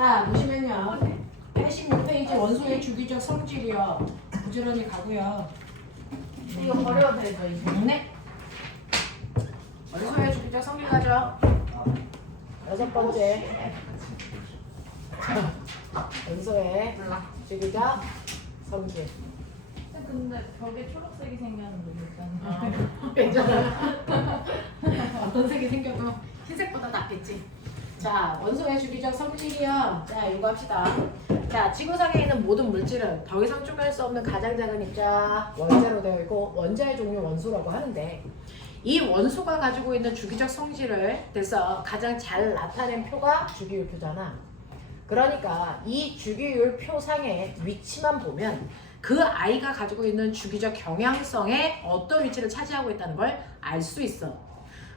자, 보시면요. 86페이지 원소의 주기적 성질이요. 부지런히 가고요. 이거 버려도 되죠, 이제? 네. 원소의 주기적 성질 가죠. 6번째. 원소의 주기적 성질. 근데 벽에 초록색이 생겼는데 괜찮아요. 괜찮아. 어떤 색이 생겨도 흰색보다 낫겠지. 자, 원소의 주기적 성질이요. 자, 이거 합시다. 자, 지구상에 있는 모든 물질은 더 이상 쪼갤 수 없는 가장 작은 입자 원자로 되어 있고 원자의 종류 원소라고 하는데 이 원소가 가지고 있는 주기적 성질을 돼서 가장 잘 나타낸 표가 주기율표잖아. 그러니까 이 주기율표 상의 위치만 보면 그 아이가 가지고 있는 주기적 경향성에 어떤 위치를 차지하고 있다는 걸 알 수 있어.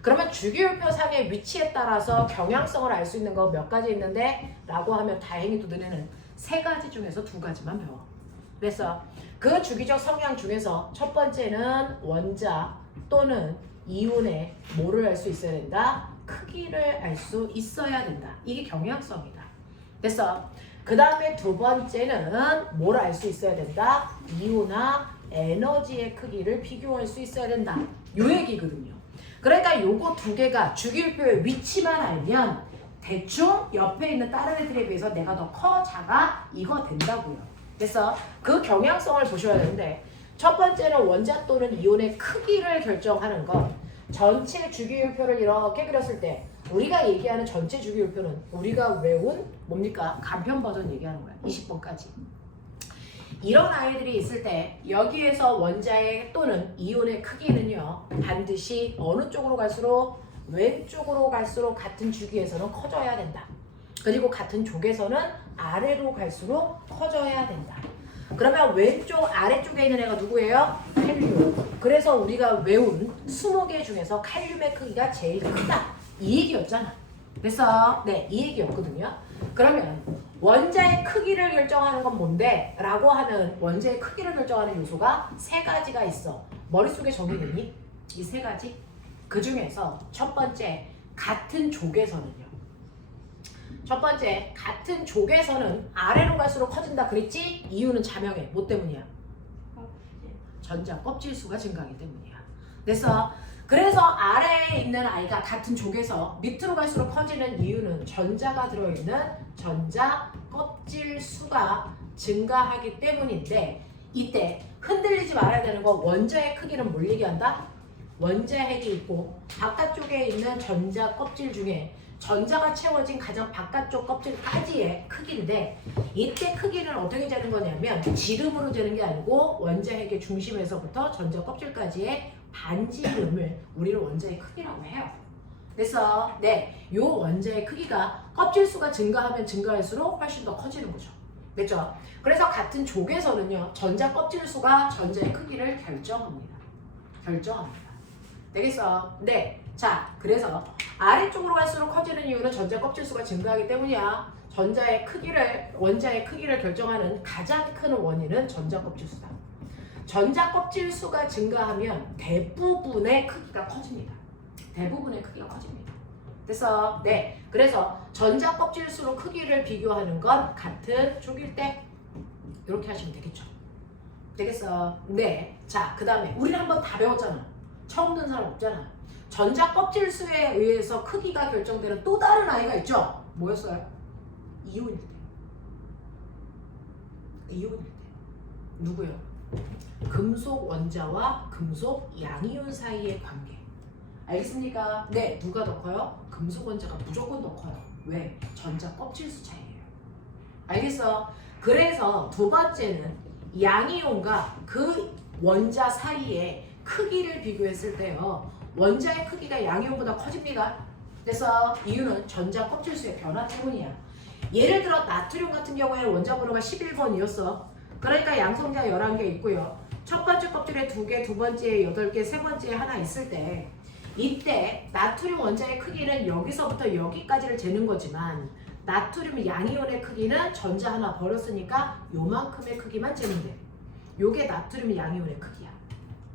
그러면 주기율표 상의 위치에 따라서 경향성을 알 수 있는 거 몇 가지 있는데 라고 하면 다행히도 너네는 3가지 중에서 2가지만 배워. 그래서 그 주기적 성향 중에서 첫 번째는 원자 또는 이온의 뭐를 알 수 있어야 된다? 크기를 알 수 있어야 된다. 이게 경향성이다. 됐어. 그 다음에 두 번째는 뭘 알 수 있어야 된다? 이온화 에너지의 크기를 비교할 수 있어야 된다. 요 얘기거든요. 그러니까 요거 2개가 주기율표의 위치만 알면 대충 옆에 있는 다른 애들에 비해서 내가 더 커, 작아? 이거 된다고요. 그래서 그 경향성을 보셔야 되는데 첫 번째는 원자 또는 이온의 크기를 결정하는 것. 전체 주기율표를 이렇게 그렸을 때 우리가 얘기하는 전체 주기율표는 우리가 외운 뭡니까? 간편 버전 얘기하는 거야. 20번까지. 이런 아이들이 있을 때 여기에서 원자의 또는 이온의 크기는요. 반드시 어느 쪽으로 갈수록 왼쪽으로 갈수록 같은 주기에서는 커져야 된다. 그리고 같은 족에서는 아래로 갈수록 커져야 된다. 그러면 왼쪽 아래쪽에 있는 애가 누구예요? 칼륨. 그래서 우리가 외운 20개 중에서 칼륨의 크기가 제일 크다. 이 얘기였잖아. 그래서 네, 이 얘기였거든요. 그러면 원자의 크기를 결정하는 건 뭔데? 라고 하는 원자의 크기를 결정하는 요소가 3가지가 있어. 머릿속에 정의되니? 이 3가지? 그 중에서 첫 번째, 같은 족에서는요. 첫 번째, 같은 족에서는 아래로 갈수록 커진다 그랬지? 이유는 자명해. 뭐 때문이야? 전자 껍질 수가 증가하기 때문이야. 그래서 아래에 있는 아이가 같은 족에서 밑으로 갈수록 커지는 이유는 전자가 들어있는 전자 껍질 수가 증가하기 때문인데 이때 흔들리지 말아야 되는 거 원자의 크기는 뭘 얘기한다? 원자핵이 있고 바깥쪽에 있는 전자 껍질 중에 전자가 채워진 가장 바깥쪽 껍질까지의 크기인데 이때 크기는 어떻게 재는 거냐면 지름으로 재는 게 아니고 원자핵의 중심에서부터 전자 껍질까지의 반지름을 우리는 원자의 크기라고 해요. 그래서 네, 요 원자의 크기가 껍질 수가 증가하면 증가할수록 훨씬 더 커지는 거죠. 됐죠? 그래서 같은 족에서는요. 전자 껍질 수가 전자의 크기를 결정합니다. 되겠어? 네. 자, 그래서 아래쪽으로 갈수록 커지는 이유는 전자 껍질 수가 증가하기 때문이야. 원자의 크기를 결정하는 가장 큰 원인은 전자 껍질 수다. 전자 껍질 수가 증가하면 대부분의 크기가 커집니다. 그래서 네, 그래서 전자 껍질 수로 크기를 비교하는 건 같은 족일 때 이렇게 하시면 되겠죠. 되겠어? 네. 자, 그 다음에 우리는 한번 다 배웠잖아. 처음 듣는 사람 없잖아. 전자 껍질 수에 의해서 크기가 결정되는 또 다른 아이가 있죠? 뭐였어요? 이온일 때. 누구요? 금속 원자와 금속 양이온 사이의 관계. 알겠습니까? 네. 누가 더 커요? 금속 원자가 무조건 더 커요. 왜? 전자 껍질 수 차이예요. 알겠어? 그래서 두 번째는 양이온과 그 원자 사이의 크기를 비교했을 때요. 원자의 크기가 양이온보다 커집니다. 그래서 이유는 전자 껍질 수의 변화 때문이야. 예를 들어 나트륨 같은 경우에는 원자 번호가 11번이었어. 그러니까 양성자 11개 있고요. 첫 번째 껍질에 2개, 두 번째에 8개, 세 번째에 하나 있을 때 이때 나트륨 원자의 크기는 여기서부터 여기까지를 재는 거지만 나트륨 양이온의 크기는 전자 하나 버렸으니까 요만큼의 크기만 재면 돼. 요게 나트륨 양이온의 크기야.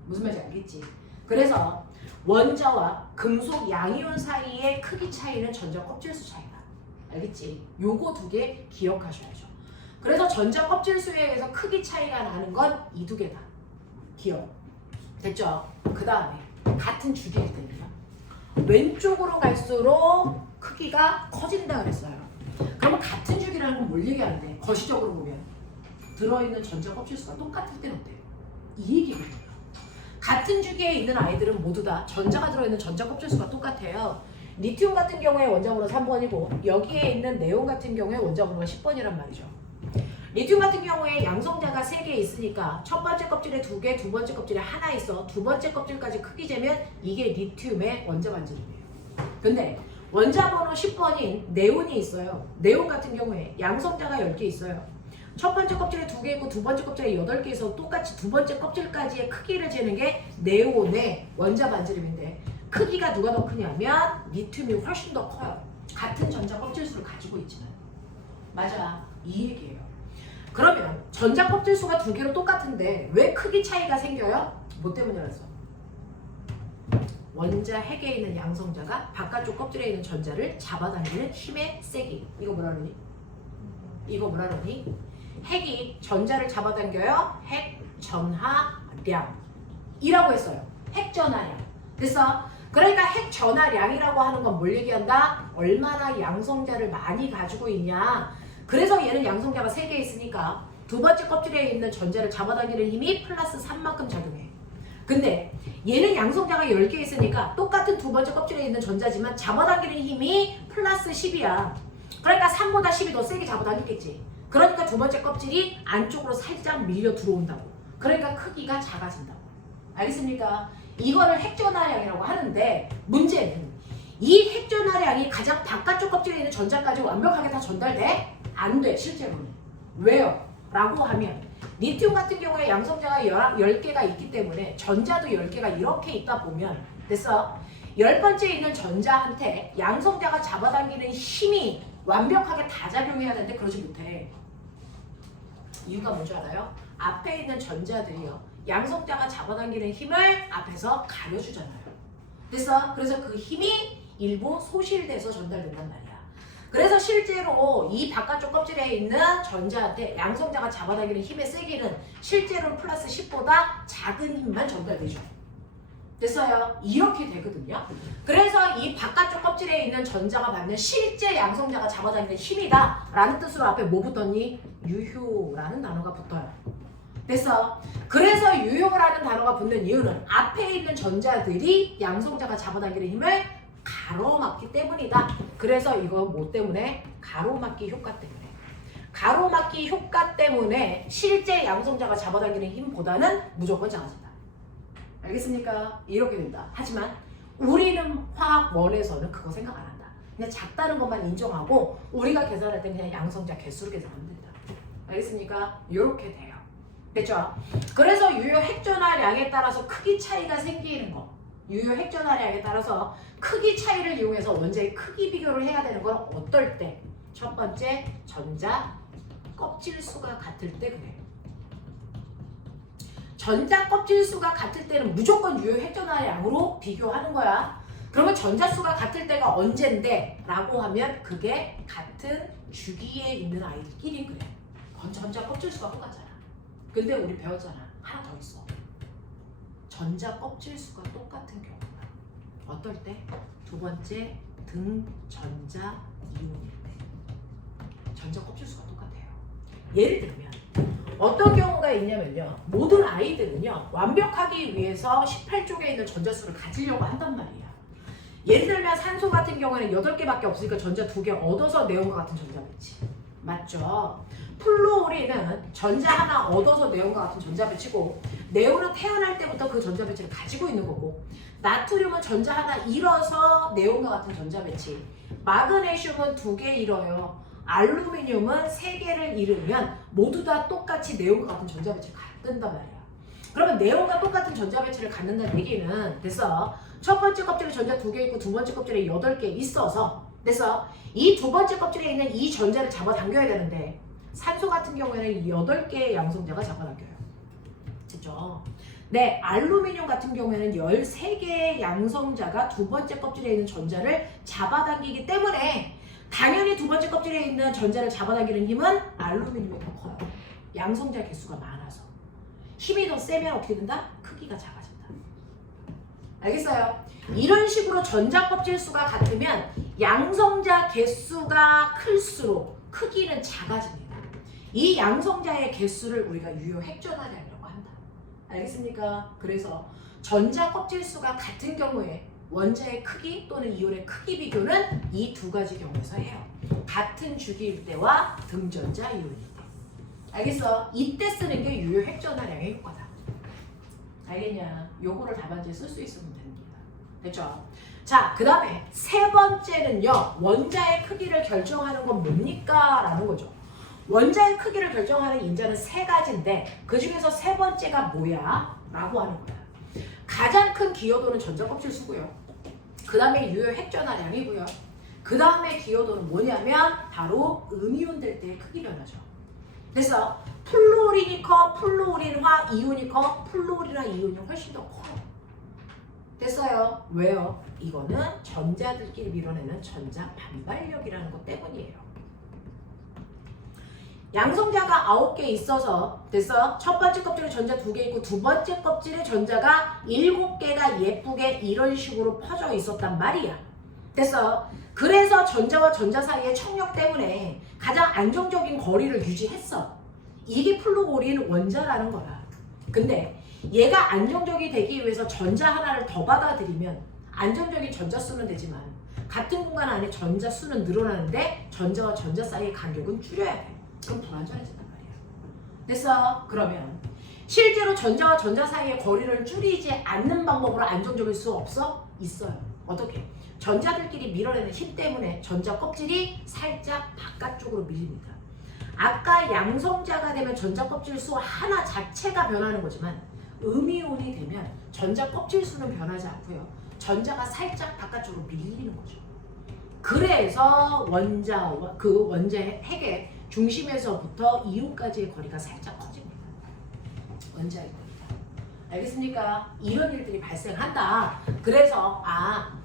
무슨 말인지 알겠지? 그래서 원자와 금속 양이온 사이의 크기 차이는 전자 껍질수 차이다. 알겠지? 요거 두 개 기억하셔야죠. 그래서 전자 껍질 수에 의해서 크기 차이가 나는 건 이 두 개다. 기억. 됐죠? 그 다음에 같은 주기일 때는요. 왼쪽으로 갈수록 크기가 커진다 그랬어요. 그러면 같은 주기라는 건 뭘 얘기하는데? 거시적으로 보면 들어있는 전자 껍질 수가 똑같을 때는 어때요? 이 얘기거든요. 같은 주기에 있는 아이들은 모두 다 전자가 들어있는 전자 껍질 수가 똑같아요. 리튬 같은 경우에 원자번호가 3번이고 여기에 있는 네온 같은 경우에 원자번호가 10번이란 말이죠. 리튬 같은 경우에 양성자가 3개 있으니까 첫 번째 껍질에 2개, 두 번째 껍질에 하나 있어. 두 번째 껍질까지 크기 재면 이게 리튬의 원자 반지름이에요. 근데 원자번호 10번인 네온이 있어요. 네온 같은 경우에 양성자가 10개 있어요. 첫 번째 껍질에 2개 있고 두 번째 껍질에 8개 있어. 똑같이 두 번째 껍질까지의 크기를 재는 게 네온의 원자 반지름인데 크기가 누가 더 크냐면 리튬이 훨씬 더 커요. 같은 전자 껍질 수를 가지고 있지만. 맞아. 이 얘기예요. 그러면 전자 껍질 수가 두 개로 똑같은데 왜 크기 차이가 생겨요? 뭐 때문이라서? 원자 핵에 있는 양성자가 바깥쪽 kop질에 있는 전자를 잡아당기는 힘의 세기. 이거 뭐라 그러니? 이거 뭐라 그러니? 핵이 전자를 잡아당겨요. 핵 전하량이라고 했어요. 핵 전하량. 됐어? 그러니까 핵 전하량이라고 하는 건 뭘 얘기한다? 얼마나 양성자를 많이 가지고 있냐. 그래서 얘는 양성자가 3개 있으니까 두 번째 껍질에 있는 전자를 잡아당기는 힘이 플러스 3만큼 작용해. 근데 얘는 양성자가 10개 있으니까 똑같은 두 번째 껍질에 있는 전자지만 잡아당기는 힘이 플러스 10이야. 그러니까 3보다 10이 더 세게 잡아당겼겠지. 그러니까 두 번째 껍질이 안쪽으로 살짝 밀려 들어온다고. 그러니까 크기가 작아진다고. 알겠습니까? 이거를 핵전하량이라고 하는데 문제는 이 핵전하량이 가장 바깥쪽 껍질에 있는 전자까지 완벽하게 다 전달돼? 안 돼, 실제로는. 왜요? 라고 하면 리튬 같은 경우에 양성자가 10개가 있기 때문에 전자도 10개가 이렇게 있다 보면 됐어? 10번째 있는 전자한테 양성자가 잡아당기는 힘이 완벽하게 다 작용해야 되는데 그러지 못해. 이유가 뭔지 알아요? 앞에 있는 전자들이요. 양성자가 잡아당기는 힘을 앞에서 가려주잖아요. 됐어? 그래서 그 힘이 일부 소실돼서 전달된단 말이야. 그래서 실제로 이 바깥쪽 껍질에 있는 전자한테 양성자가 잡아당기는 힘의 세기는 실제로는 플러스 10보다 작은 힘만 전달되죠. 됐어요? 이렇게 되거든요. 그래서 이 바깥쪽 껍질에 있는 전자가 받는 실제 양성자가 잡아당기는 힘이다 라는 뜻으로 앞에 뭐 붙었니? 유효라는 단어가 붙어요. 됐어? 그래서 유효라는 단어가 붙는 이유는 앞에 있는 전자들이 양성자가 잡아당기는 힘을 가로막기 때문이다. 그래서 이거 뭐 때문에? 가로막기 효과 때문에. 가로막기 효과 때문에 실제 양성자가 잡아당기는 힘보다는 무조건 작아진다. 알겠습니까? 이렇게 된다. 하지만 우리는 화학원에서는 그거 생각 안 한다. 그냥 작다는 것만 인정하고 우리가 계산할 때 그냥 양성자 개수로 계산하면 된다. 알겠습니까? 이렇게 돼요. 됐죠? 그래서 유효 핵전하량에 따라서 크기 차이가 생기는 거. 유효 핵전하량에 따라서 크기 차이를 이용해서 원자의 크기 비교를 해야 되는 건 어떨 때? 첫 번째, 전자 껍질 수가 같을 때 그래요. 전자 껍질 수가 같을 때는 무조건 유효 핵전하량으로 비교하는 거야. 그러면 전자 수가 같을 때가 언젠데? 라고 하면 그게 같은 주기에 있는 아이들끼리 그래. 전자 껍질 수가 똑같잖아. 근데 우리 배웠잖아. 하나 더 있어. 전자 껍질 수가 똑같은 경우가 어떨 때? 두 번째 등 전자 이온일 때. 전자 껍질 수가 똑같아요. 예를 들면 어떤 경우가 있냐면요. 모든 아이들은요. 완벽하기 위해서 18쪽에 있는 전자수를 가지려고 한단 말이야. 예를 들면 산소 같은 경우에는 8개밖에 없으니까 전자 2개 얻어서 네온과 같은 전자 배치. 맞죠? 플루오린은 전자 하나 얻어서 네온과 같은 전자 배치고 네온은 태어날 때부터 그 전자 배치를 가지고 있는 거고 나트륨은 전자 하나 잃어서 네온과 같은 전자 배치 마그네슘은 2개 잃어요. 알루미늄은 3개를 잃으면 모두 다 똑같이 네온과 같은 전자 배치를 갖는단 말이야. 그러면 네온과 똑같은 전자 배치를 갖는다는 얘기는 됐어. 첫 번째 껍질에 전자 2개 있고 두 번째 껍질에 8개 있어서 됐어. 이 두 번째 껍질에 있는 이 전자를 잡아당겨야 되는데 산소 같은 경우에는 8개의 양성자가 잡아당겨요. 됐죠? 네, 알루미늄 같은 경우에는 13개의 양성자가 두 번째 껍질에 있는 전자를 잡아당기기 때문에 당연히 두 번째 껍질에 있는 전자를 잡아당기는 힘은 알루미늄이 더 커요. 양성자 개수가 많아서. 힘이 더 세면 어떻게 된다? 크기가 작아진다. 알겠어요? 이런 식으로 전자 껍질 수가 같으면 양성자 개수가 클수록 크기는 작아집니다. 이 양성자의 개수를 우리가 유효 핵전화량이라고 한다. 알겠습니까? 그래서 전자 껍질 수가 같은 경우에 원자의 크기 또는 이온의 크기 비교는 이 두 가지 경우에서 해요. 같은 주기일 때와 등전자 이온일 때. 알겠어? 이때 쓰는 게 유효 핵전화량의 효과다. 알겠냐? 요거를 답안지에 쓸 수 있으면 됩니다. 됐죠? 자, 그 다음에 세 번째는요. 원자의 크기를 결정하는 건 뭡니까? 라는 거죠. 원자의 크기를 결정하는 인자는 세 가지인데 그 중에서 세 번째가 뭐야? 라고 하는 거야. 가장 큰 기여도는 전자껍질 수고요. 그 다음에 유효 핵전화량이고요. 그 다음에 기여도는 뭐냐면 바로 음이온 될 때의 크기 변화죠. 그래서 플루오린이 커, 플루오린화 이온이 커, 플루오린화 이온이 훨씬 더 커요. 됐어요? 왜요? 이거는 전자들끼리 밀어내는 전자 반발력이라는 것 때문이에요. 양성자가 9개 있어서 됐어? 첫 번째 껍질에 전자 2개 있고 두 번째 껍질에 전자가 7개가 예쁘게 이런 식으로 퍼져 있었단 말이야. 됐어? 그래서 전자와 전자 사이의 청력 때문에 가장 안정적인 거리를 유지했어. 이게 플루오린 원자라는 거야. 근데 얘가 안정적이 되기 위해서 전자 하나를 더 받아들이면 안정적인 전자 수는 되지만 같은 공간 안에 전자 수는 늘어나는데 전자와 전자 사이의 간격은 줄여야 돼. 그럼 불안전해진단 말이야. 됐어? 그러면 실제로 전자와 전자 사이의 거리를 줄이지 않는 방법으로 안정적일 수 없어? 있어요. 어떻게? 전자들끼리 밀어내는 힘 때문에 전자 껍질이 살짝 바깥쪽으로 밀립니다. 아까 양성자가 되면 전자 껍질 수 하나 자체가 변하는 거지만 음이온이 되면 전자 껍질 수는 변하지 않고요. 전자가 살짝 바깥쪽으로 밀리는 거죠. 그래서 원자의 핵의 중심에서부터 이온까지의 거리가 살짝 커집니다. 원자의 거리가. 알겠습니까? 이런 일들이 발생한다. 그래서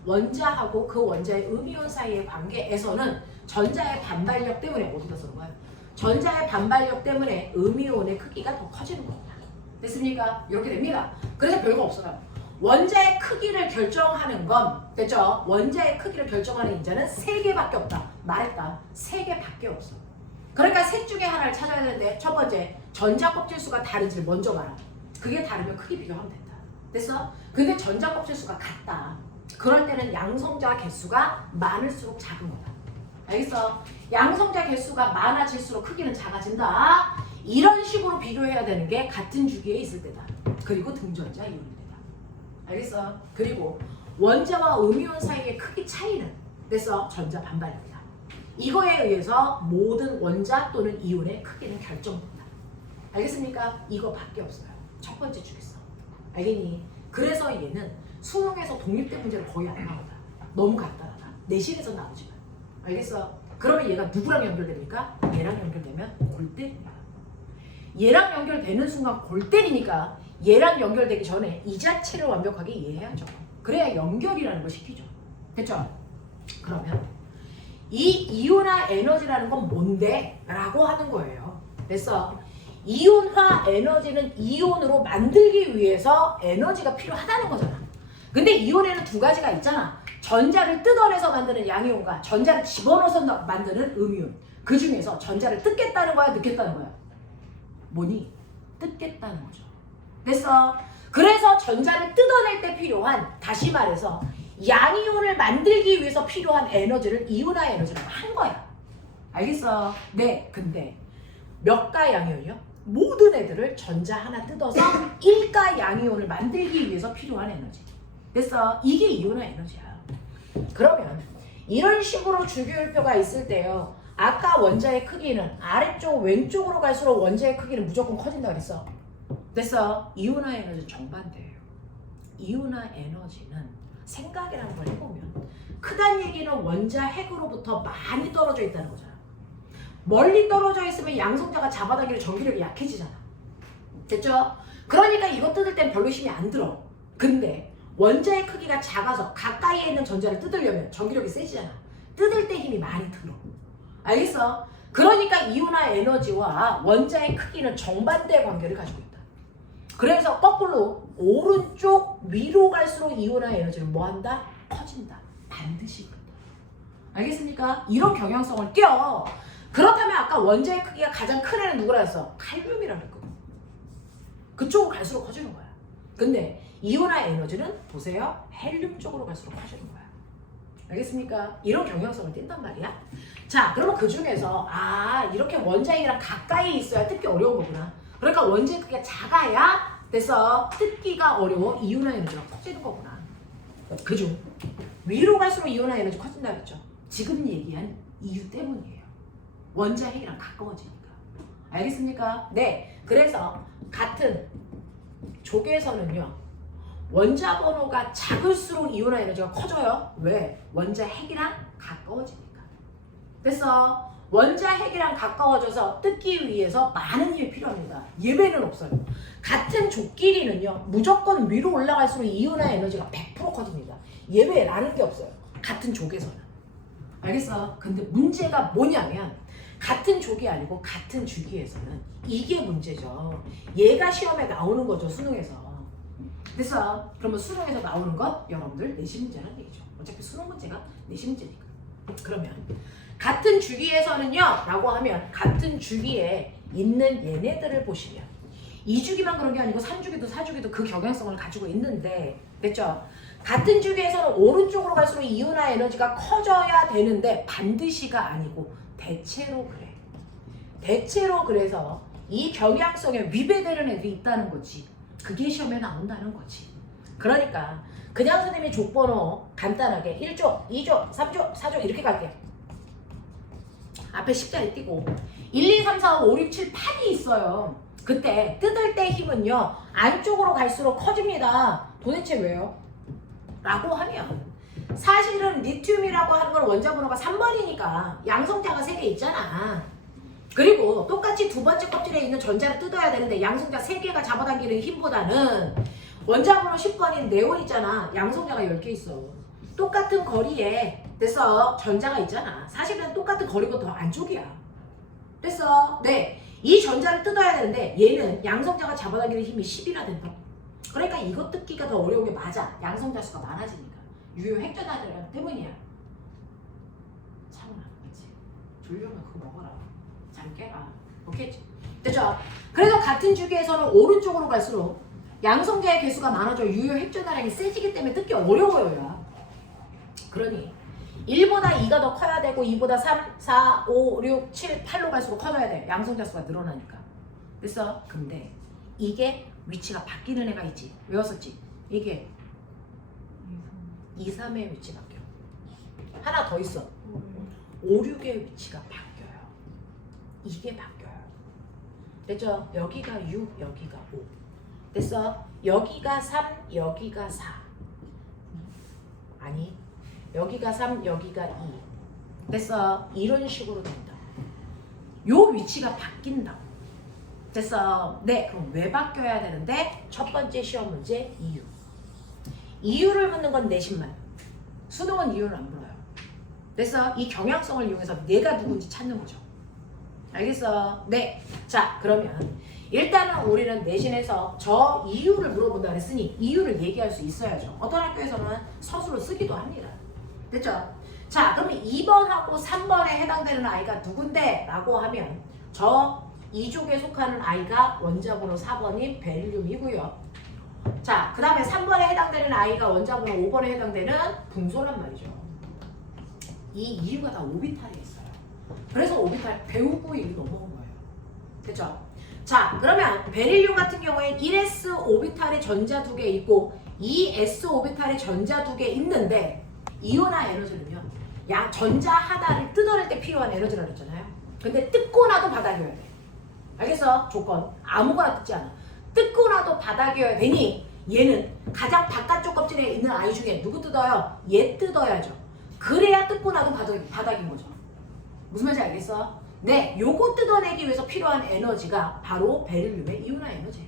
원자하고 그 원자의 음이온 사이의 관계에서는 전자의 반발력 때문에 어디다 쓰는 거야? 전자의 반발력 때문에 음이온의 크기가 더 커지는 겁니다. 됐습니까? 이렇게 됩니다. 그래서 별거 없어요. 원자의 크기를 결정하는 건 됐죠? 원자의 크기를 결정하는 인자는 3개밖에 없다. 말했다. 3개밖에 없어. 그러니까 셋 중에 하나를 찾아야 되는데 첫 번째, 전자 껍질 수가 다른지를 먼저 봐라. 그게 다르면 크기 비교하면 된다. 됐어? 근데 전자 껍질 수가 같다. 그럴 때는 양성자 개수가 많을수록 작은 거다. 알겠어? 양성자 개수가 많아질수록 크기는 작아진다. 이런 식으로 비교해야 되는 게 같은 주기에 있을 때다. 그리고 등전자 이온일 때다. 알겠어? 그리고 원자와 음이온 사이의 크기 차이는 됐어? 전자 반발력이다. 이거에 의해서 모든 원자 또는 이온의 크기는 결정된다. 알겠습니까? 이거밖에 없어요. 첫 번째 주겠어. 알겠니? 그래서 얘는 수능에서 독립된 문제를 거의 안 나오다. 너무 간단하다. 내신에서 나오지만. 알겠어? 그러면 얘가 누구랑 연결됩니까? 얘랑 연결되면 골 때립니다. 얘랑 연결되는 순간 골 때리니까 얘랑 연결되기 전에 이 자체를 완벽하게 이해해야죠. 그래야 연결이라는 걸 시키죠. 됐죠? 그러면 이 이온화 에너지라는 건 뭔데? 라고 하는 거예요. 됐어? 이온화 에너지는 이온으로 만들기 위해서 에너지가 필요하다는 거잖아. 근데 이온에는 두 가지가 있잖아. 전자를 뜯어내서 만드는 양이온과 전자를 집어넣어서 만드는 음이온. 그 중에서 전자를 뜯겠다는 거야? 넣겠다는 거야? 뭐니? 뜯겠다는 거죠. 됐어? 그래서 전자를 뜯어낼 때 필요한, 다시 말해서 양이온을 만들기 위해서 필요한 에너지를 이온화 에너지라고 한 거야. 알겠어? 네, 근데 몇 가 양이온이요? 모든 애들을 전자 하나 뜯어서 1가 양이온을 만들기 위해서 필요한 에너지. 됐어? 이게 이온화 에너지야. 그러면 이런 식으로 주기율표가 있을 때요. 아까 원자의 크기는 아래쪽 왼쪽으로 갈수록 원자의 크기는 무조건 커진다 그랬어. 됐어? 이온화 에너지는 정반대예요. 이온화 에너지는 생각이라는 걸 해보면 크다는 얘기는 원자 핵으로부터 많이 떨어져 있다는 거잖아. 멀리 떨어져 있으면 양성자가 잡아당기는 전기력이 약해지잖아. 됐죠? 그러니까 이거 뜯을 땐 별로 힘이 안 들어. 근데 원자의 크기가 작아서 가까이에 있는 전자를 뜯으려면 전기력이 세지잖아. 뜯을 때 힘이 많이 들어. 알겠어? 그러니까 이온화 에너지와 원자의 크기는 정반대의 관계를 가지고 있다. 그래서 거꾸로 오른쪽 위로 갈수록 이온화 에너지는 뭐한다? 커진다. 반드시 그렇다. 알겠습니까? 이런 경향성을 띄어. 그렇다면 아까 원자의 크기가 가장 큰 애는 누구라 했어? 칼륨이라고 했거든. 그쪽으로 갈수록 커지는 거야. 근데 이온화 에너지는 보세요. 헬륨 쪽으로 갈수록 커지는 거야. 알겠습니까? 이런 경향성을 띈단 말이야. 자, 그러면 그 중에서 이렇게 원자핵이랑 가까이 있어야 뜯기 어려운 거구나. 그러니까 원자의 크기가 작아야 돼서 뜯기가 어려워 이온화 에너지가 커지는 거구나. 그중 위로 갈수록 이온화 에너지 커진다 그랬죠. 지금 얘기한 이유 때문이에요. 원자핵이랑 가까워지니까. 알겠습니까? 네. 그래서 같은 족에서는요. 원자 번호가 작을수록 이온화 에너지가 커져요. 왜? 원자 핵이랑 가까워지니까. 그래서 원자 핵이랑 가까워져서 뜯기 위해서 많은 힘이 필요합니다. 예외는 없어요. 같은 족끼리는요. 무조건 위로 올라갈수록 이온화 에너지가 100% 커집니다. 예외라는 게 없어요. 같은 족에서는. 알겠어? 근데 문제가 뭐냐면 같은 족이 아니고 같은 주기에서는 이게 문제죠. 얘가 시험에 나오는 거죠. 수능에서. 그래서 그러면 수능에서 나오는 것 여러분들 내신 문제라는 얘기죠. 어차피 수능 문제가 내신 문제니까. 그러면 같은 주기에서는요 라고 하면 같은 주기에 있는 얘네들을 보시면 2주기만 그런 게 아니고 3주기도 4주기도 그 경향성을 가지고 있는데 됐죠? 같은 주기에서는 오른쪽으로 갈수록 이온화 에너지가 커져야 되는데 반드시가 아니고 대체로 그래. 대체로 그래서 이 경향성에 위배되는 애들이 있다는 거지. 그게 시험에 나온다는 거지. 그러니까 그냥 선생님이 족번호 간단하게 1조, 2조, 3조, 4조 이렇게 갈게요. 앞에 10자리 띄고 1, 2, 3, 4, 5, 6, 7, 8이 있어요. 그때 뜯을 때 힘은요. 안쪽으로 갈수록 커집니다. 도대체 왜요? 라고 하면 사실은 리튬이라고 하는 건 원자 번호가 3번이니까 양성자가 3개 있잖아. 그리고 똑같이 두 번째 껍질에 있는 전자를 뜯어야 되는데 양성자 3개가 잡아당기는 힘보다는 원자 번호 10번인 네온 있잖아. 양성자가 10개 있어. 똑같은 거리에 됐어. 전자가 있잖아. 사실은 똑같은 거리고 더 안쪽이야. 됐어. 네. 이 전자를 뜯어야 되는데 얘는 양성자가 잡아당기는 힘이 10이나 된다. 그러니까 이것 뜯기가 더 어려운 게 맞아. 양성자 수가 많아지니까. 유효 핵전자들 때문이야. 참나, 그치? 졸려면 그거 먹어라. 잘 깨라. 오케이? 됐죠? 그래서 같은 주기에서는 오른쪽으로 갈수록 양성자의 개수가 많아져 유효 핵전자량이 세지기 때문에 뜯기 어려워요. 그러니 1보다 2가 더 커야 되고 2보다 3, 4, 5, 6, 7, 8로 갈수록 커져야 돼. 양성자 수가 늘어나니까. 됐어? 근데 이게 위치가 바뀌는 애가 있지. 외웠었지? 이게 2, 3의 위치 바뀌어. 하나 더 있어. 5, 6의 위치가 바뀌어요. 이게 바뀌어요. 됐죠? 여기가 6, 여기가 5. 됐어? 여기가 3, 여기가 4. 아니, 여기가 3, 여기가 2. 됐어? 이런 식으로 된다. 요 위치가 바뀐다. 됐어? 네, 그럼 왜 바뀌어야 되는데? 첫 번째 시험 문제 이유. 이유를 묻는 건 내신만. 수능은 이유를 안 물어요. 됐어? 이 경향성을 이용해서 내가 누군지 찾는 거죠. 알겠어? 네. 자, 그러면 일단은 우리는 내신에서 저 이유를 물어본다 그랬으니 이유를 얘기할 수 있어야죠. 어떤 학교에서는 서술로 쓰기도 합니다. 됐죠? 자, 그러면 2번하고 3번에 해당되는 아이가 누군데? 라고 하면 저 2족에 속하는 아이가 원자번호 4번인 베릴륨이고요. 자, 그 다음에 3번에 해당되는 아이가 원자번호 5번에 해당되는 붕소란 말이죠. 이 이유가 다 오비탈에 있어요. 그래서 오비탈 배우고 여기 넘어온 거예요. 됐죠? 자, 그러면 베릴륨 같은 경우에 1s 오비탈에 전자 2개 있고 2s 오비탈에 전자 2개 있는데 이온화 에너지는요. 전자 하나를 뜯어낼 때 필요한 에너지라고 했잖아요. 근데 뜯고 나도 바닥이어야 돼. 알겠어? 조건. 아무거나 뜯지 않아. 뜯고 나도 바닥이어야 되니 얘는 가장 바깥쪽 껍질에 있는 아이 중에 누구 뜯어요? 얘 뜯어야죠. 그래야 뜯고 나도 바닥인 거죠. 무슨 말인지 알겠어? 네, 요거 뜯어내기 위해서 필요한 에너지가 바로 베릴륨의 이온화 에너지예요.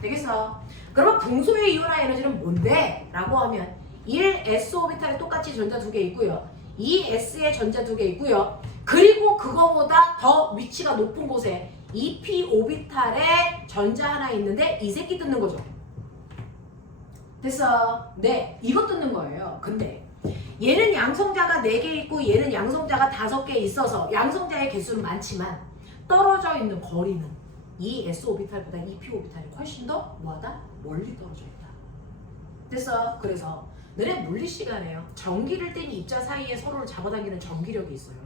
되겠어? 그러면 붕소의 이온화 에너지는 뭔데? 라고 하면 1s 오비탈에 똑같이 전자 2개 있고요. 이 S의 전자 두 개 있고요. 그리고 그거보다 더 위치가 높은 곳에 2p 오비탈에 전자 하나 있는데 이 새끼 뜯는 거죠. 됐어? 네, 이거 뜯는 거예요. 근데 얘는 양성자가 4개 있고 얘는 양성자가 5개 있어서 양성자의 개수는 많지만 떨어져 있는 거리는 이 s 오비탈보다 2p 오비탈이 훨씬 더 뭐하다? 멀리 떨어져 있다. 됐어? 그래서 너네 물리 시간에요. 전기를 뗀 입자 사이에 서로를 잡아당기는 전기력이 있어요.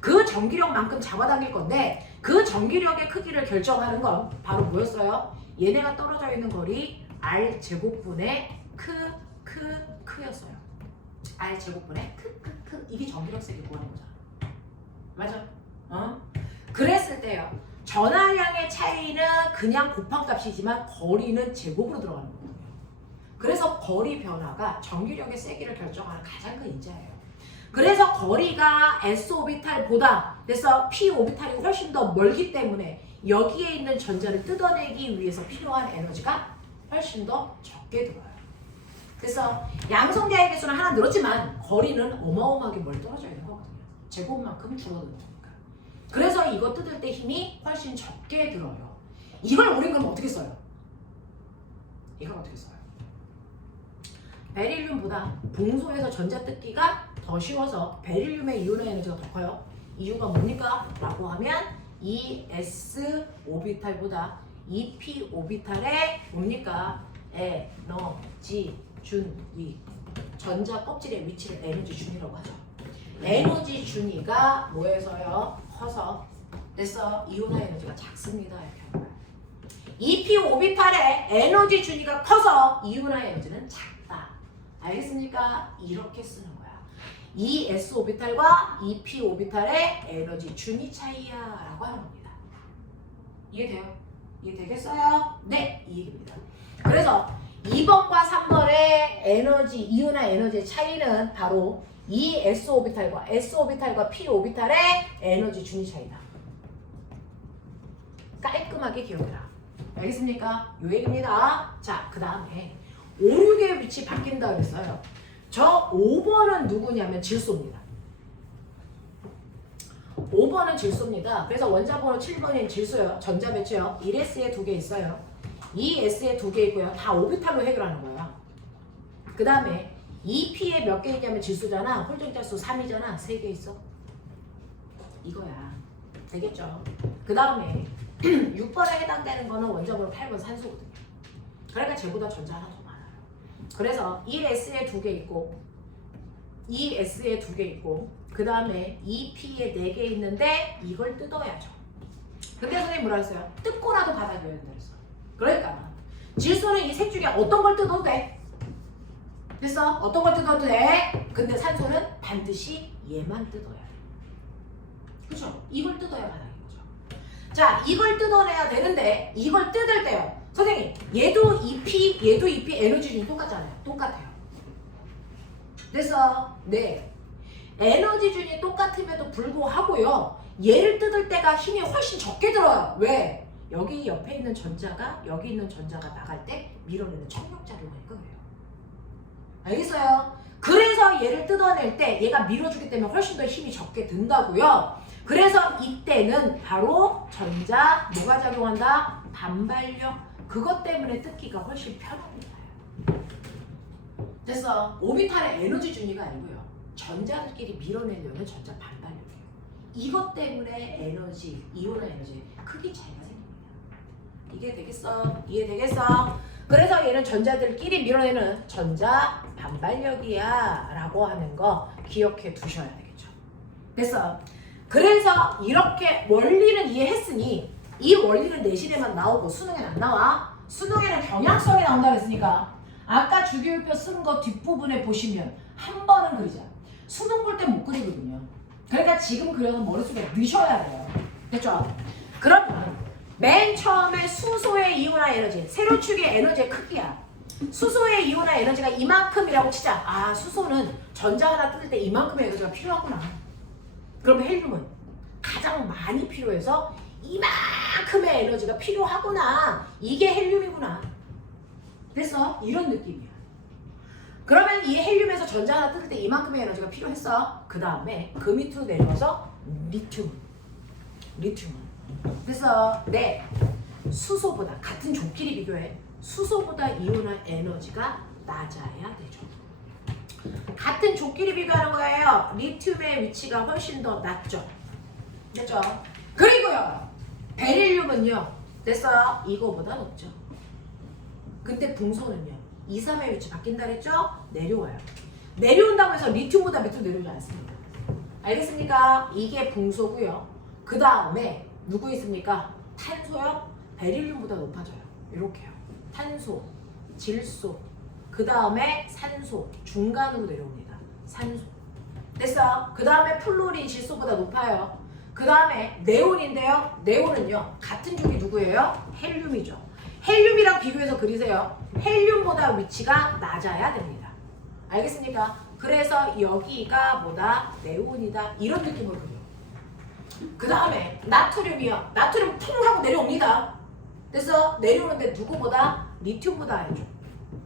그 전기력만큼 잡아당길 건데 그 전기력의 크기를 결정하는 건 바로 뭐였어요? 얘네가 떨어져 있는 거리 R 제곱분의 크였어요. R 제곱분의 크 이게 전기력 세기 구하는 거잖아. 맞아? 어? 그랬을 때요. 전하량의 차이는 그냥 곱한값이지만 거리는 제곱으로 들어가는 거거든요. 그래서 거리 변화가 전기력의 세기를 결정하는 가장 큰 인자예요. 그래서 거리가 s 오비탈보다 그래서 p 오비탈이 훨씬 더 멀기 때문에 여기에 있는 전자를 뜯어내기 위해서 필요한 에너지가 훨씬 더 적게 들어요. 그래서 양성자의 개수는 하나 늘었지만 거리는 어마어마하게 멀리 떨어져 있는 거거든요. 제곱만큼 줄어드는 거니까. 그래서 이거 뜯을 때 힘이 훨씬 적게 들어요. 이걸 우린 그럼 어떻게 써요? 이걸 어떻게 써요? 베릴륨보다 봉소에서 전자 뜯기가 더 쉬워서 베릴륨의 이온의 에너지가 더 커요. 이유가 뭡니까? 라고 하면 이 s 오비탈보다 2p 오비탈의 뭡니까? 에너지 준위 전자 껍질의 위치를 에너지 준위라고 하죠. 에너지 준위가 뭐에서요? 커서 그래서 이온의 에너지가 작습니다. 이렇게 하는 거예요. 2p 오비탈의 에너지 준위가 커서 이온의 에너지는 작다. 알겠습니까? 이렇게 쓰는 거야. 이 s 오비탈과 2p 오비탈의 에너지 준위 차이야 라고 하는 겁니다. 이해돼요? 이해되겠어요? 네, 이 얘기입니다. 그래서 2번과 3번의 에너지, 이온화 에너지의 차이는 바로 이 s 오비탈과 p 오비탈의 에너지 준위 차이다. 깔끔하게 기억해라. 알겠습니까? 요 얘기입니다. 자, 그 다음에 5, 6의 위치 바뀐다 그랬어요. 저 5번은 누구냐면 질소입니다. 5번은 질소입니다. 그래서 원자번호 7번인 질소요. 전자 배치요. 1s에 2개 있어요. 2s에 2개 있고요. 다 오비탈로 해결하는 거예요. 그 다음에 2p에 몇 개 있냐면 질소잖아. 홀정자수 3이잖아. 3개 있어. 이거야. 되겠죠? 그 다음에 6번에 해당되는 거는 원자번호 8번 산소거든요. 그러니까 쟤보다 전자 하나 더 많아요. 그래서 1s에 2개 있고 2s에 2개 있고 그 다음에 2p에 4개 있는데 이걸 뜯어야죠. 근데 선생님 뭐라 했어요? 뜯고라도 받아줘야 된다 그랬어. 그러니까 질소는 이 셋 중에 어떤 걸 뜯어도 돼. 됐어? 어떤 걸 뜯어도 돼. 근데 산소는 반드시 얘만 뜯어야 돼. 그렇죠? 이걸 뜯어야 바닥인 거죠. 자, 이걸 뜯어내야 되는데 이걸 뜯을 때요. 선생님, 얘도 2p, 얘도 2p 에너지 준이 똑같잖아요. 똑같아요. 그래서 네. 에너지 준이 똑같음에도 불구하고요. 얘를 뜯을 때가 힘이 훨씬 적게 들어요. 왜? 여기 옆에 있는 전자가 여기 있는 전자가 나갈 때 밀어내는 청력작용을 그래요. 알겠어요? 그래서 얘를 뜯어낼 때 얘가 밀어주기 때문에 훨씬 더 힘이 적게 든다고요. 그래서 이때는 바로 전자 뭐가 작용한다? 반발력. 그것 때문에 뜯기가 훨씬 편합니다. 그래서 오비탈의 에너지 준위가 아니고요. 전자들끼리 밀어내려는 전자 반발력이에요. 이것 때문에 에너지, 이온화 에너지 크기 차이가 생깁니다. 이게 되겠어? 이해되겠어? 그래서 얘는 전자들끼리 밀어내는 전자 반발력이야 라고 하는 거 기억해 두셔야 되겠죠. 됐어? 그래서 이렇게 원리는 이해했으니 이 원리는 내신에만 나오고 수능에는 안 나와. 수능에는 경향성이 나온다고 했으니까 아까 주기율표 쓴 거 뒷부분에 보시면 한 번은 그리자. 수능 볼 때 못 그리거든요. 그러니까 지금 그려서 머릿속에 넣으셔야 돼요. 됐죠? 그러면 맨 처음에 수소의 이온화 에너지, 세로축의 에너지의 크기야. 수소의 이온화 에너지가 이만큼이라고 치자. 아, 수소는 전자 하나 뜯을 때 이만큼의 에너지가 필요하구나. 그럼 헬륨은 가장 많이 필요해서 이만큼의 에너지가 필요하구나. 이게 헬륨이구나. 됐어? 이런 느낌이야. 그러면 이 헬륨에서 전자 하나 뜯을 때 이만큼의 에너지가 필요했어. 그 다음에 그 밑으로 내려와서 리튬. 그래서 네, 수소보다 같은 족끼리 비교해. 수소보다 이온화 에너지가 낮아야 되죠. 같은 족끼리 비교하는 거예요. 리튬의 위치가 훨씬 더 낮죠. 됐죠? 그리고요, 베릴륨은요, 됐어요? 이거보다 높죠. 근데 붕소는요, 2, 3의 위치 바뀐다 그랬죠? 내려와요. 내려온다고 해서 리튬보다 밑으로 내려오지 않습니다. 알겠습니까? 이게 붕소고요. 그 다음에 누구 있습니까? 탄소요? 베릴륨보다 높아져요. 이렇게요. 탄소, 질소, 그 다음에 산소, 중간으로 내려옵니다. 산소. 됐어? 그 다음에 플로린, 질소보다 높아요. 그 다음에 네온인데요. 네온은요, 같은 쪽이 누구예요? 헬륨이죠. 헬륨이랑 비교해서 그리세요. 헬륨보다 위치가 낮아야 됩니다. 알겠습니까? 그래서 여기가 뭐다? 네온이다. 이런 느낌으로 그려요. 그 다음에 나트륨이요. 나트륨 풍 하고 내려옵니다. 그래서 내려오는데 누구보다? 리튬보다 아래쪽.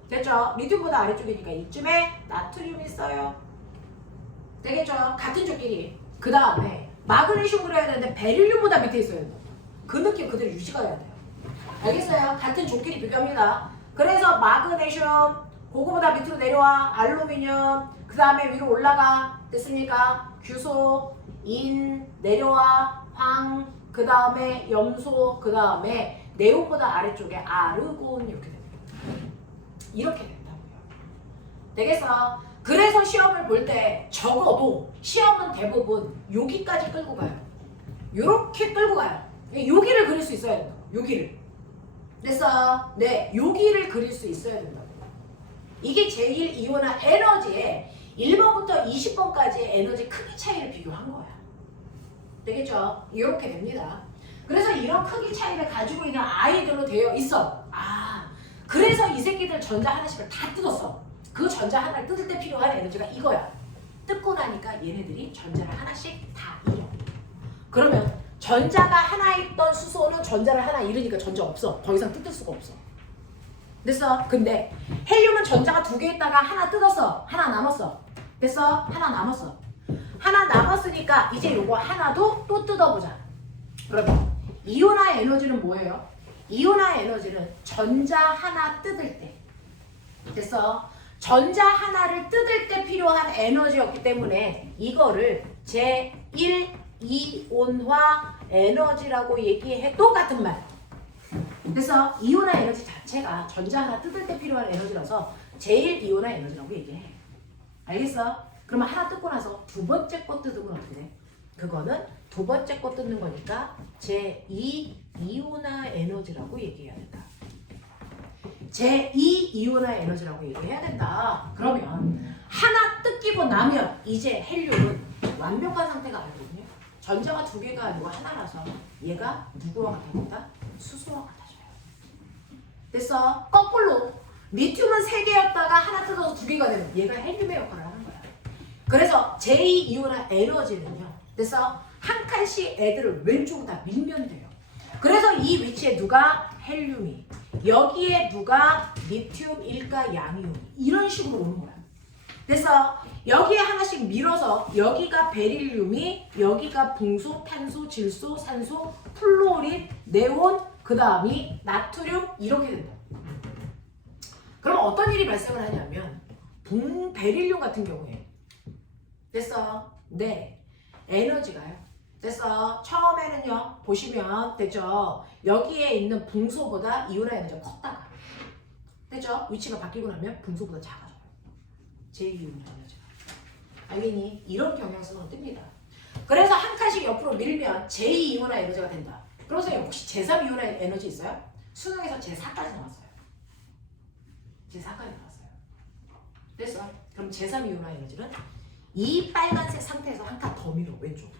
됐죠? 리튬보다 아래쪽이니까 이쯤에 나트륨이 있어요. 되겠죠? 같은 쪽끼리. 그 다음에 마그네슘 그려야 되는데 베릴륨보다 밑에 있어야 돼요. 그 느낌 그대로 유지가 돼야 돼요. 알겠어요? 같은 족끼리 비교합니다. 그래서 마그네슘 그거보다 밑으로 내려와. 알루미늄 그 다음에 위로 올라가. 됐습니까? 규소, 인 내려와. 황 그 다음에 염소 그 다음에 네온보다 아래쪽에 아르곤 이렇게 됩니다. 이렇게 된다고요. 되겠어? 그래서 시험을 볼 때 적어도 시험은 대부분 여기까지 끌고 가요. 요렇게 끌고 가요. 여기를 그릴 수 있어야 된다. 여기를. 됐어? 네, 여기를 그릴 수 있어야 된다고. 이게 제1이온화 에너지의 1번부터 20번까지의 에너지 크기 차이를 비교한 거야. 되겠죠? 이렇게 됩니다. 그래서 이런 크기 차이를 가지고 있는 아이들로 되어 있어. 아, 그래서 이 새끼들 전자 하나씩을 다 뜯었어. 그 전자 하나를 뜯을 때 필요한 에너지가 이거야. 뜯고 나니까 얘네들이 전자를 하나씩 다 잃어. 그러면 전자가 하나 있던 수소는 전자를 하나 잃으니까 전자 없어. 더 이상 뜯을 수가 없어. 됐어? 근데 헬륨은 전자가 2개 있다가 하나 뜯었어. 하나 남았어. 됐어? 하나 남았어. 하나 남았으니까 이제 요거 하나도 또 뜯어보자. 그러면 이온화 에너지는 뭐예요? 이온화 에너지는 전자 하나 뜯을 때. 됐어? 전자 하나를 뜯을 때 필요한 에너지였기 때문에 이거를 제1이온화 에너지라고 얘기해. 똑같은 말. 그래서 이온화 에너지 자체가 전자 하나 뜯을 때 필요한 에너지라서 제1이온화 에너지라고 얘기해. 알겠어? 그러면 하나 뜯고 나서 두 번째 거 뜯으면 어떻게 돼? 그거는 두 번째 거 뜯는 거니까 제2이온화 에너지라고 얘기해야 된다. 제2이온화 에너지라고 얘기해야 된다. 그러면 하나 뜯기고 나면 이제 헬륨은 완벽한 상태가 아니거든요. 전자가 2개가 아니고 하나라서 얘가 누구와 같아진다? 수소와 같아져요. 됐어? 거꾸로 리튬은 3개였다가 하나 뜯어서 2개가 되면 얘가 헬륨의 역할을 하는 거야. 그래서 제2이온화 에너지는요. 됐어? 한 칸씩 애들을 왼쪽으로 다 밀면 돼요. 그래서 이 위치에 누가 헬륨이, 여기에 누가 리튬, 일가, 양이온 이런 식으로 오는 거야. 그래서 여기에 하나씩 밀어서 여기가 베릴륨이, 여기가 붕소, 탄소, 질소, 산소, 플로린, 네온, 그 다음이 나트륨 이렇게 된다. 그럼 어떤 일이 발생을 하냐면 베릴륨 같은 경우에 됐어? 네, 에너지가요. 됐어? 처음에는요 보시면 됐죠? 여기에 있는 붕소보다 이온화 에너지가 컸다가 됐죠? 위치가 바뀌고 나면 붕소보다 작아져요. 제2이온화 에너지가. 알겠니? 이런 경향성은 뜹니다. 그래서 한 칸씩 옆으로 밀면 제2이온화 에너지가 된다. 그래서 혹시 제3이온화 에너지 있어요? 수능에서 제4까지 나왔어요. 제4까지 나왔어요. 됐어? 그럼 제3이온화 에너지는 이 빨간색 상태에서 한 칸 더 밀어. 왼쪽으로.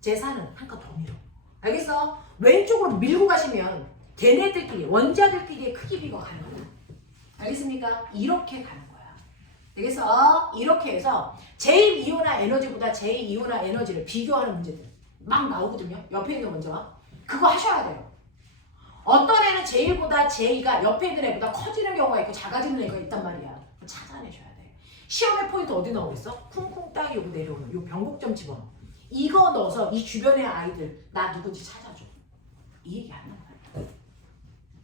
제4는 한 칸 더 밀어. 알겠어? 왼쪽으로 밀고 가시면 걔네들끼리 원자들끼리의 크기 비교가 가능해요. 알겠습니까? 이렇게 가는 거야. 되겠어? 이렇게 해서 제1이온화 에너지보다 제2이온화 에너지를 비교하는 문제들 막 나오거든요. 옆에 있는 문제와 그거 하셔야 돼요. 어떤 애는 제1보다 제2가 옆에 있는 애보다 커지는 경우가 있고 작아지는 애가 있단 말이야. 찾아내셔야 돼. 시험의 포인트 어디 나오겠어? 쿵쿵 땅이 요거 내려오는 요 변곡점 집어넣어. 이거 넣어서 이 주변의 아이들 나 누군지 찾아줘. 이 얘기 한단 말이야.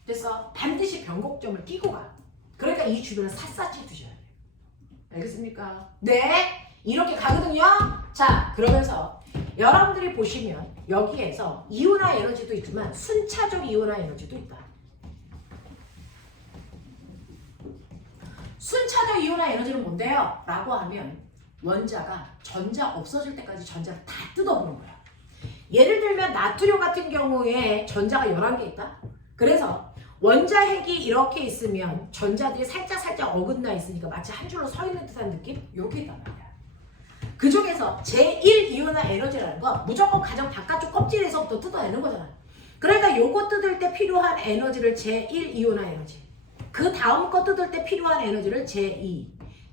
그래서 반드시 변곡점을 끼고 가. 그러니까 이 주변을 샅샅이 두셔야 돼. 알겠습니까? 네, 이렇게 가거든요. 자, 그러면서 여러분들이 보시면 여기에서 이온화 에너지도 있지만 순차적 이온화 에너지도 있다. 순차적 이온화 에너지는 뭔데요? 라고 하면 원자가 전자 없어질 때까지 전자를 다 뜯어보는 거야. 예를 들면 나트륨 같은 경우에 전자가 11개 있다? 그래서 원자핵이 이렇게 있으면 전자들이 살짝 어긋나 있으니까 마치 한 줄로 서 있는 듯한 느낌? 이렇게 있단 말이야. 그 중에서 제1이온화 에너지라는 건 무조건 가장 바깥쪽 껍질에서부터 뜯어내는 거잖아. 그러니까 요거 뜯을 때 필요한 에너지를 제1이온화 에너지, 그 다음 거 뜯을 때 필요한 에너지를 제2,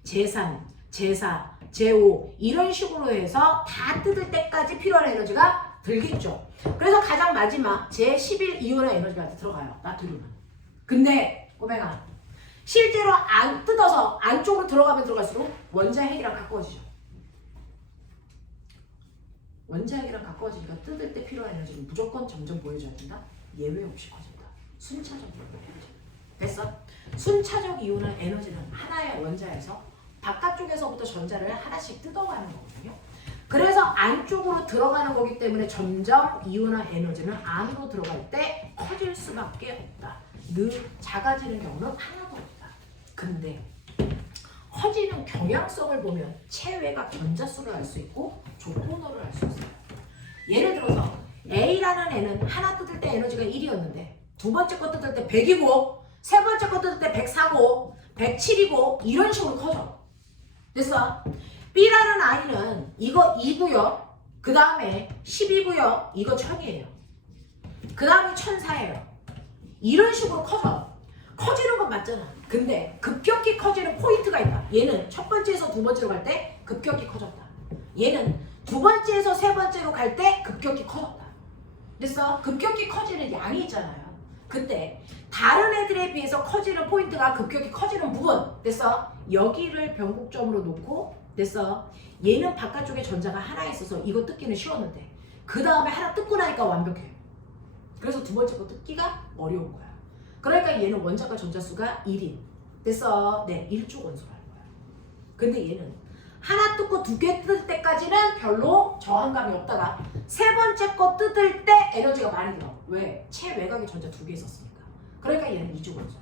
제3, 제4, 제5 이런 식으로 해서 다 뜯을 때까지 필요한 에너지가 들겠죠. 그래서 가장 마지막 제11이온화 에너지가 들어가요. 나트륨은. 근데 꼬맹아, 실제로 안 뜯어서 안쪽으로 들어가면 들어갈수록 원자핵이랑 가까워지죠. 원자핵이랑 가까워지니까 뜯을 때 필요한 에너지는 무조건 점점 보여줘야 된다. 예외 없이 커진다. 순차적 이온화 에너지. 됐어? 순차적 이온화 에너지는 하나의 원자에서 바깥쪽에서부터 전자를 하나씩 뜯어가는 거거든요. 그래서 안쪽으로 들어가는 거기 때문에 점점 이온화 에너지는 안으로 들어갈 때 커질 수밖에 없다. 늘 작아지는 경우는 하나도 없다. 근데 커지는 경향성을 보면 체외각 전자수를 알 수 있고 조건호를 알 수 있어요. 예를 들어서 A라는 애는 하나 뜯을 때 에너지가 1이었는데 두 번째 거 뜯을 때 100이고 세 번째 거 뜯을 때 104고 107이고 이런 식으로 커져. 됐어? B라는 아이는 이거 2고요. 그 다음에 10이고요. 이거 1000이에요. 그 다음에 1004예요. 이런 식으로 커져. 커지는 건 맞잖아. 근데 급격히 커지는 포인트가 있다. 얘는 첫 번째에서 두 번째로 갈 때 급격히 커졌다. 얘는 두 번째에서 세 번째로 갈 때 급격히 커졌다. 됐어? 급격히 커지는 양이 있잖아요. 근데 다른 애들에 비해서 커지는 포인트가 급격히 커지는 부분. 됐어? 여기를 변곡점으로 놓고 됐어? 얘는 바깥쪽에 전자가 하나 있어서 이거 뜯기는 쉬웠는데 그 다음에 하나 뜯고 나니까 완벽해. 그래서 두 번째 거 뜯기가 어려운 거야. 그러니까 얘는 원자과 전자수가 1인. 됐어? 네, 1조 원소라는 거야. 근데 얘는 하나 뜯고 두 개 뜯을 때까지는 별로 저항감이 없다가 세 번째 거 뜯을 때 에너지가 많이 들어. 왜? 체외곽에 전자 두 개 있었으니까. 그러니까 얘는 2조 원소야.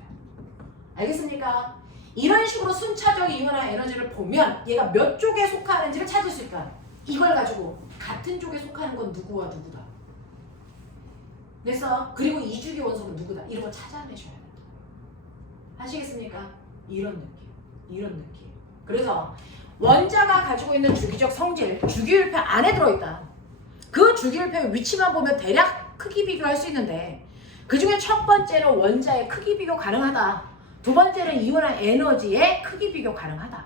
알겠습니까? 이런 식으로 순차적 이온화 에너지를 보면 얘가 몇 쪽에 속하는지를 찾을 수 있다. 이걸 가지고 같은 쪽에 속하는 건 누구와 누구다. 됐어? 그리고 이주기 원소는 누구다. 이런 걸 찾아내셔야 된다. 아시겠습니까? 이런 느낌. 이런 느낌. 그래서 원자가 가지고 있는 주기적 성질, 주기율표 안에 들어있다. 그 주기율표의 위치만 보면 대략 크기 비교할 수 있는데 그 중에 첫 번째는 원자의 크기 비교 가능하다. 두 번째는 이온화 에너지의 크기 비교 가능하다.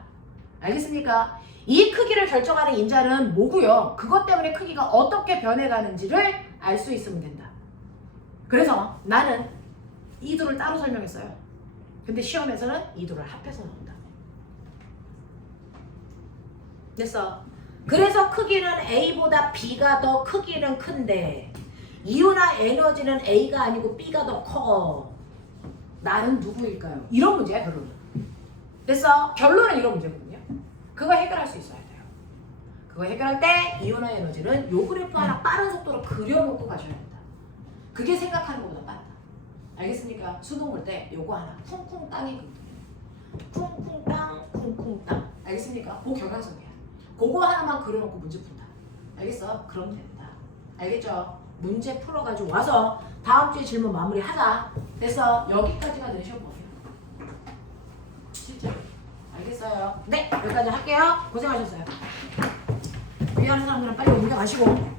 알겠습니까? 이 크기를 결정하는 인자는 뭐고요? 그것 때문에 크기가 어떻게 변해가는지를 알 수 있으면 된다. 그래서 나는 이도를 따로 설명했어요. 근데 시험에서는 이도를 합해서 나온다. 됐어? 그래서 크기는 A보다 B가 더 크기는 큰데 이온화 에너지는 A가 아니고 B가 더 커. 나는 누구일까요? 이런 문제야, 결론은. 됐어? 결론은 이런 문제거든요. 그거 해결할 수 있어야 돼요. 그거 해결할 때 이온화 에너지는 요 그래프 하나 빠른 속도로 그려놓고 가셔야 된다. 그게 생각하는 것보다 빠르다. 알겠습니까? 수능 볼 때 요거 하나 쿵쿵 땅이 쿵쿵 땅 쿵쿵 땅. 알겠습니까? 그 경향성이야. 그거 하나만 그려놓고 문제 푼다. 알겠어? 그럼 된다. 알겠죠? 문제 풀어가지고 와서 다음 주에 질문 마무리하자. 됐어? 여기까지가 내 시험 범위야. 실제로. 알겠어요? 네, 여기까지 할게요. 고생하셨어요. 위하는 사람들은 빨리 옮겨가시고.